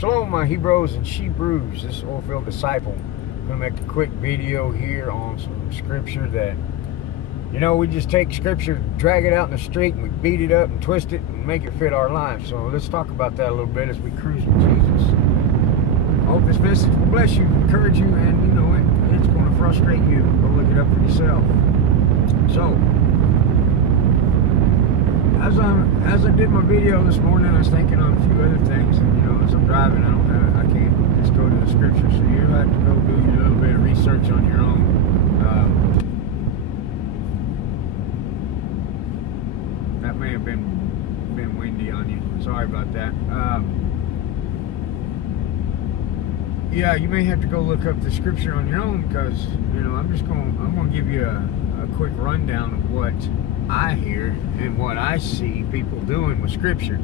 Shalom, my Hebrews and Shebrews. This is Oilfield Disciple. I'm going to make a quick video here on some scripture that, we just take scripture, drag it out in the street, and we beat it up and twist it and make it fit our life. So let's talk about that a little bit as we cruise with Jesus. I hope this message will bless you, encourage you, and it's going to frustrate you. Go look it up for yourself. So, as I did my video this morning, I was thinking on a few other things. And, as I'm driving, I can't just go to the scripture. So you have to go do a little bit of research on your own. That may have been windy on you. Sorry about that. Yeah, you may have to go look up the scripture on your own because I'm going to give you a quick rundown of what I hear and what I see people doing with scripture.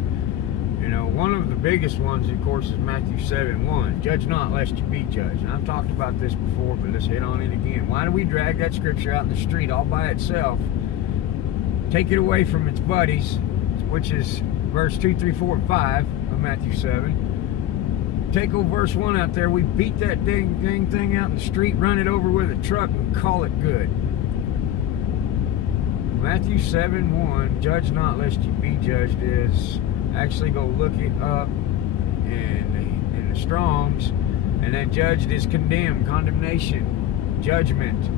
One of the biggest ones, of course, is Matthew 7:1. Judge not lest you be judged. And I've talked about this before, but let's hit on it again. Why do we drag that scripture out in the street all by itself, take it away from its buddies, which is verse 2, 3, 4, and 5 of Matthew 7. Take old verse 1 out there, we beat that dang thing out in the street, run it over with a truck, and call it good. Matthew 7:1, judge not lest you be judged, is actually go look it up in the Strongs, and then judged is condemned, condemnation, judgment,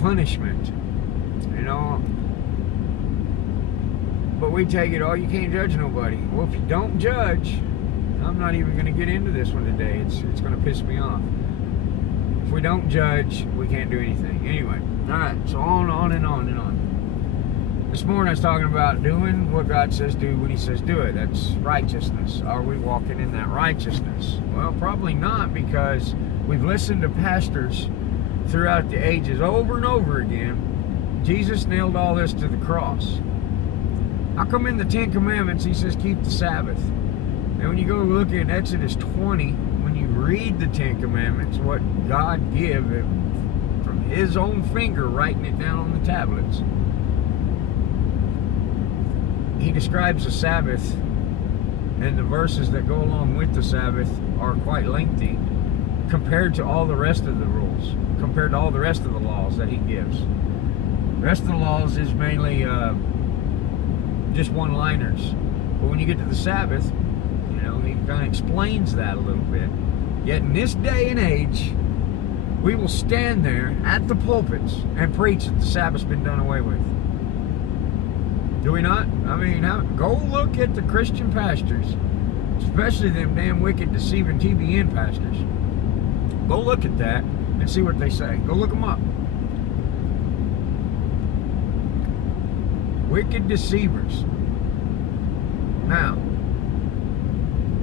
punishment, but we take it, you can't judge nobody. Well, if you don't judge, I'm not even going to get into this one today. It's going to piss me off. If we don't judge, we can't do anything. Anyway, alright, so on and on and on. This morning I was talking about doing what God says do when He says do it. That's righteousness. Are we walking in that righteousness? Well, probably not, because we've listened to pastors throughout the ages over and over again. Jesus nailed all this to the cross. How come in the Ten Commandments He says keep the Sabbath? And when you go look at Exodus 20, when you read the Ten Commandments, what God give from His own finger, writing it down on the tablets, He describes the Sabbath, and the verses that go along with the Sabbath are quite lengthy compared to all the rest of the rules, compared to all the rest of the laws that He gives. The rest of the laws is mainly just one-liners. But when you get to the Sabbath, He kind of explains that a little bit. Yet in this day and age, we will stand there at the pulpits and preach that the Sabbath's been done away with. Do we not? Go look at the Christian pastors, especially them damn wicked, deceiving TBN pastors. Go look at that and see what they say. Go look them up. Wicked deceivers. Now,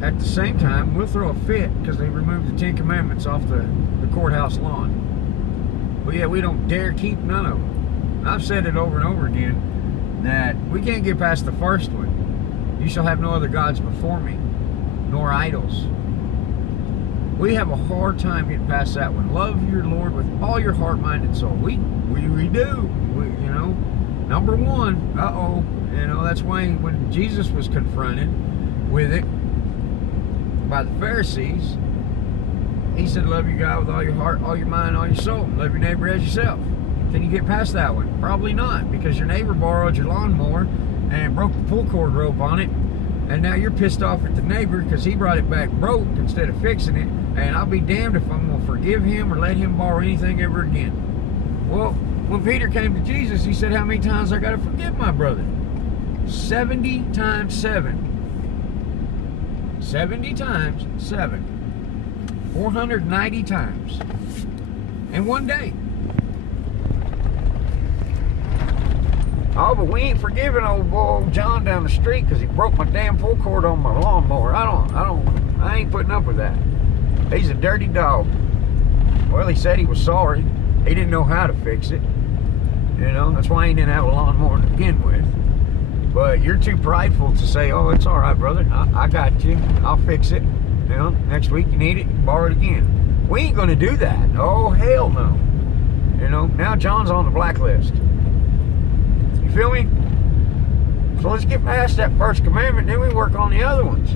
at the same time, we'll throw a fit because they removed the Ten Commandments off the courthouse lawn. But yeah, we don't dare keep none of them. I've said it over and over again that we can't get past the first one. You shall have no other gods before me, nor idols. We have a hard time getting past that one. Love your Lord with all your heart, mind, and soul. We do. Number one, that's why when Jesus was confronted with it by the Pharisees, He said, love your God with all your heart, all your mind, all your soul. Love your neighbor as yourself. Can you get past that one? Probably not, because your neighbor borrowed your lawnmower and broke the pull cord rope on it, and now you're pissed off at the neighbor because he brought it back broke instead of fixing it, and I'll be damned if I'm going to forgive him or let him borrow anything ever again. Well, when Peter came to Jesus, he said, how many times I got to forgive my brother? 70 times 7. 70 times 7. 490 times. In one day. Oh, but we ain't forgiving old John down the street because he broke my damn pull cord on my lawnmower. I ain't putting up with that. He's a dirty dog. Well, he said he was sorry. He didn't know how to fix it. That's why he didn't have a lawnmower to begin with. But you're too prideful to say, oh, it's all right, brother. I got you. I'll fix it. Next week you need it, you can borrow it again. We ain't going to do that. Oh, hell no. Now John's on the blacklist. You feel me? So let's get past that first commandment, then we work on the other ones.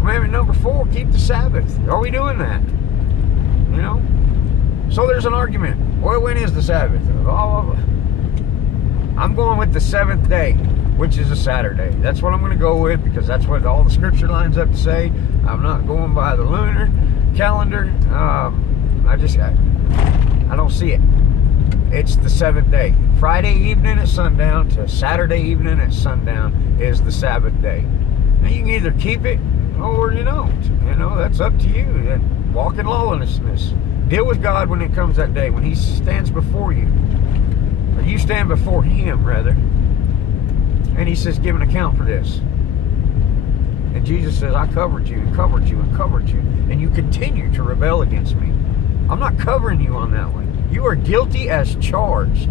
Commandment number 4, keep the Sabbath. Are we doing that? You know? So there's an argument. Well, when is the Sabbath? I'm going with the 7th day, which is a Saturday. That's what I'm going to go with, because that's what all the scripture lines up to say. I'm not going by the lunar calendar. I don't see it. It's the 7th day. Friday evening at sundown to Saturday evening at sundown is the Sabbath day. Now you can either keep it or you don't. You know, that's up to you. And walk in lawlessness. Deal with God when it comes that day, when He stands before you. Or you stand before Him, rather. And He says, give an account for this. And Jesus says, I covered you and covered you and covered you. And you continue to rebel against me. I'm not covering you on that one. You are guilty as charged.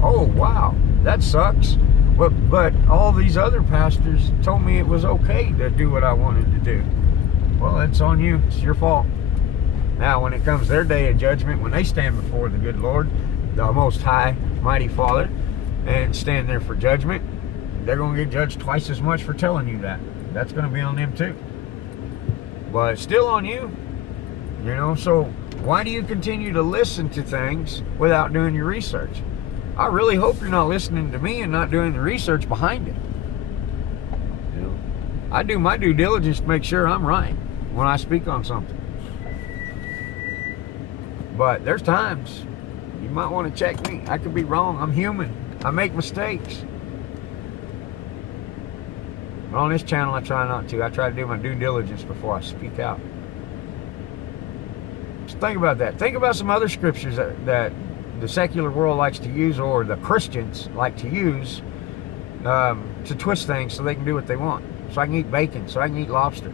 Oh, wow. That sucks. But all these other pastors told me it was okay to do what I wanted to do. Well, it's on you. It's your fault. Now, when it comes their day of judgment, when they stand before the good Lord, the Most High, Mighty Father, and stand there for judgment, they're going to get judged twice as much for telling you that. That's going to be on them too. But it's still on you. You know, so why do you continue to listen to things without doing your research? I really hope you're not listening to me and not doing the research behind it. You know, I do my due diligence to make sure I'm right when I speak on something. But there's times you might want to check me. I could be wrong. I'm human. I make mistakes. But on this channel, I try not to. I try to do my due diligence before I speak out. Just think about that. Think about some other scriptures that the secular world likes to use, or the Christians like to use, to twist things so they can do what they want. So I can eat bacon, so I can eat lobster.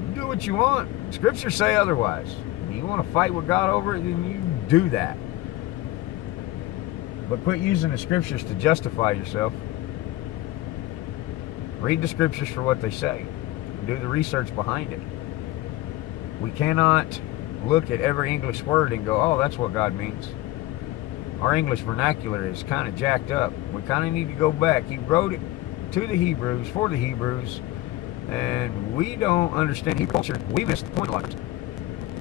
You do what you want. Scriptures say otherwise. You want to fight with God over it, then you do that. But quit using the scriptures to justify yourself. Read the scriptures for what they say. Do the research behind it. We cannot look at every English word and go, oh, that's what God means. Our English vernacular is kind of jacked up. We kind of need to go back. He wrote it to the Hebrews, for the Hebrews, and we don't understand Hebrew culture. We missed the point a lot.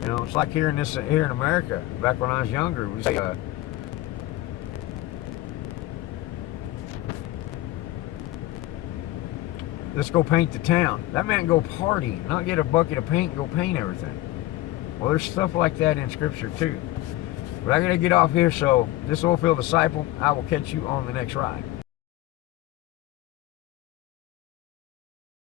You know, it's like here in America. Back when I was younger, we say, let's go paint the town. That meant go party, not get a bucket of paint and go paint everything. Well, there's stuff like that in Scripture too. But I gotta get off here, so this oilfield disciple, I will catch you on the next ride.